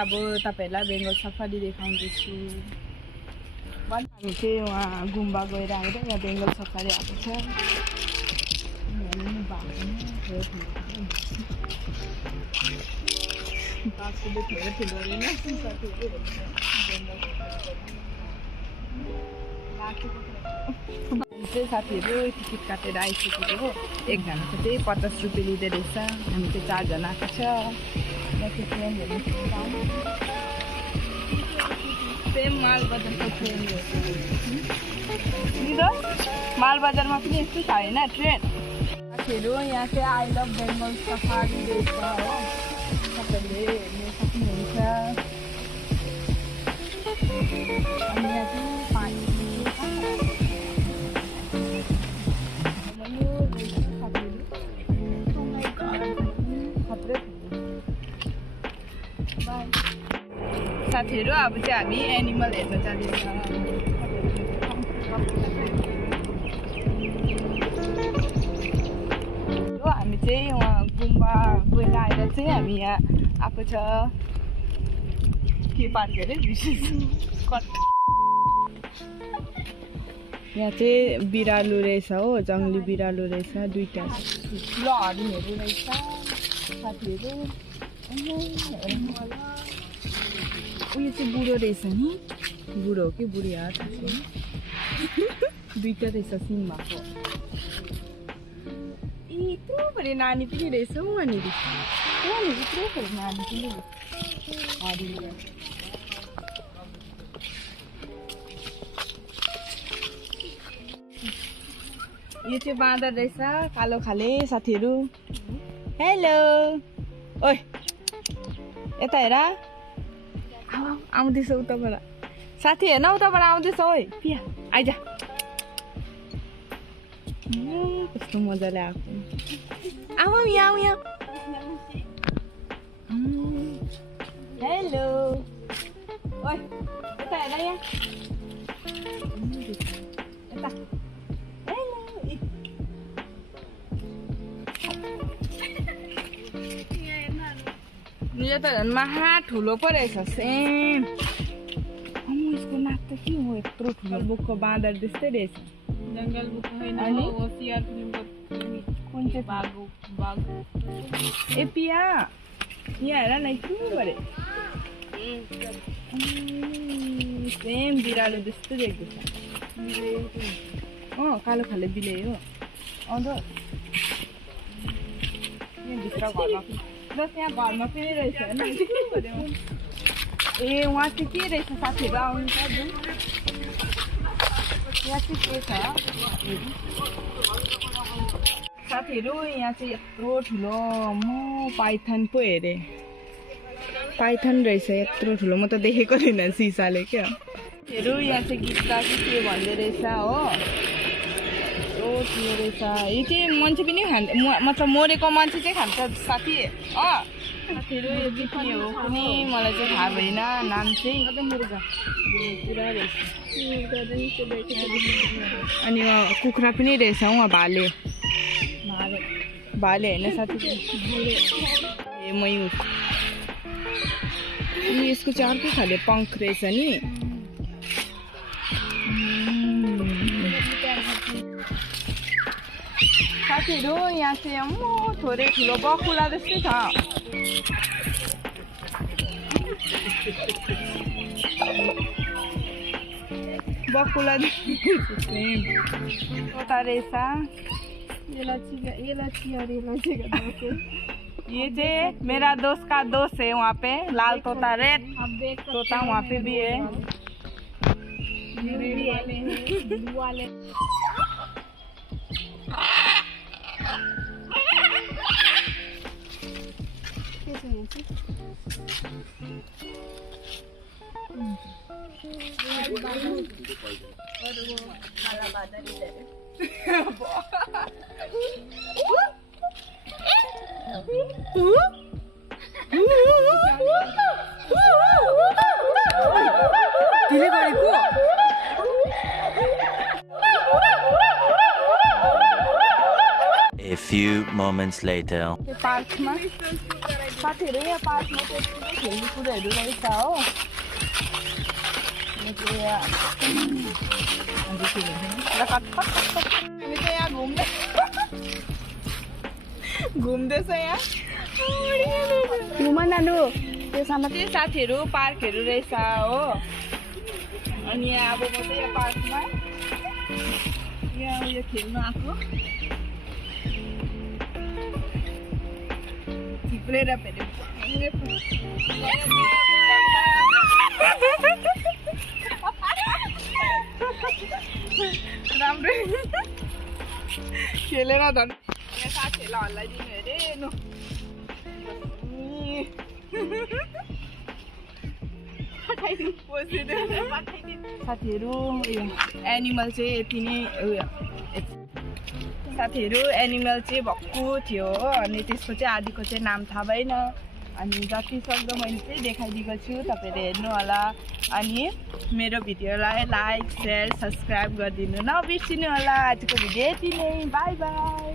अब तपाईहरुलाई बेंगल सफारी देखाउँदैछु। हामी चाहिँ वहाँ गुम्बा गएर आएर यहाँ बेंगल सफारी आएको छ। साथीहरु टिकट काटेर आइसकेको हो। एकजनाको चाहिँ 50 रुपैयाँ लिँदै रहेछ। हामी चाहिँ 4 जना आएको छ। सेम मालबजारको ट्रेन हो। मालबजारमा पनि यस्तो छ हैन ट्रेन। साथीहरु यहाँ चाहिँ आई लभ बेंगल सफारी रहेछ हो। तपाईले हेर्न सक्नुहुन्छ। अनि यहाँ चाहिँ पानी साथीहरु अब चाहिँ हामी एनिमल हेर्न जाँदैछ। हामी चाहिँ वहाँ गुम्बा गएर आएर चाहिँ हामी यहाँ आएको छ। के पार्क अरे विशेष यहाँ चाहिँ बिरालो रहेछ हो। जङ्गली बिरालो रहेछ। दुईटा ठुलो हरिणहरू रहेछ साथीहरु। उयो चाहिँ बुढो रहेछ नि। बुढो हो कि बुढी हो थाहा छैन। दुईटा रहेछ सिङ भएको। यत्रो बढी नानी पनि रहेछ हौ वहाँनिर। यत्रो बढी नानी पनि हरिण। यो चाहिँ बाँदर रहेछ कालो खाले साथीहरु। हेलो ओइ यता हेर। आउँदैछ उताबाट साथी हेर्न। उताबाट आउँदैछ ओइ पिया आइजा। कस्तो मजाले आएको। आऊ यहाँ यहाँ। हेलो ओइ यता हेर यहाँ। यता यो त झन् महा ठुलो पो रहेछ सेम। यसको नाक त के हो यत्रो ठुलो। बुकको बाँदर जस्तै रहेछ। जङ्गल बुक होइन हो सिआर फिल्मको। कुन चाहिँ बाघ ए पिया यहाँ हेर न के गरे। सेम बिरालो जस्तो देख्दैछ। कालो खाले बिले हो। भित्र घरमा त्यहाँ घरमा पनि रहेछ होइन। ए वहाँ चाहिँ के रहेछ साथीहरु आउनु त। यहाँ चाहिँ के छ साथीहरु। यहाँ चाहिँ यत्रो ठुलो म पाइथन पो हेरेँ। पाइथन रहेछ यत्रो ठुलो। म त देखेको थिइनँ सिसाले क्या। साथीहरु यहाँ चाहिँ गिफ्ट के भन्दै रहेछ हो। ठुलो रहेछ। यो चाहिँ मान्छे पनि खान्छ। मतलब मरेको मान्छे चाहिँ खान्छ साथी। साथीहरु यो चाहिँ के हो कुनै मलाई चाहिँ थाहा भएन नाम चाहिँ। अनि कुखुरा पनि रहेछ वहाँ। भाले भाले होइन साथी। ए मयूर। यसको चाहिँ अर्कै खाले पङ्ख रहेछ नि। साथीहरु यहाँ चाहिँ थोरै ठुलो बकुला जस्तै छ। बकुला कता रहेछ। ये चाहिँ मेरा दोस्त का दोस्त है। वहाँ पे लाल तोता रेड तोता वहाँ पे भी है। A few moments later. पार्कमा साथीहरू यहाँ पार्कमा चाहिँ खेल्ने कुराहरू रहेछ हो। हामी चाहिँ यहाँ घुम्दैछ यहाँ घुम नानु त्यो सामा त्यही साथीहरू पार्कहरू रहेछ हो। अनि यहाँ अब म चाहिँ यहाँ पार्कमा यहाँ उयो खेल्नु आएको चिप्लेर फेरि राम्रै खेलेर झन् यहाँ साथीहरूलाई हल्लाइदिनु अरे नु साथीहरू उयो एनिमल चाहिँ यति नै उयो साथीहरू एनिमल चाहिँ भक्कु थियो हो। अनि त्यसको चाहिँ आदिको चाहिँ नाम थाहा भएन। अनि जति सक्दो मैले चाहिँ देखाइदिएको छु, तपाईँहरूले हेर्नु होला। अनि मेरो भिडियोलाई लाइक सेयर सब्सक्राइब गरिदिनु नबिर्सिनु होला। आजको भिडियो यति नै, बाई बाई।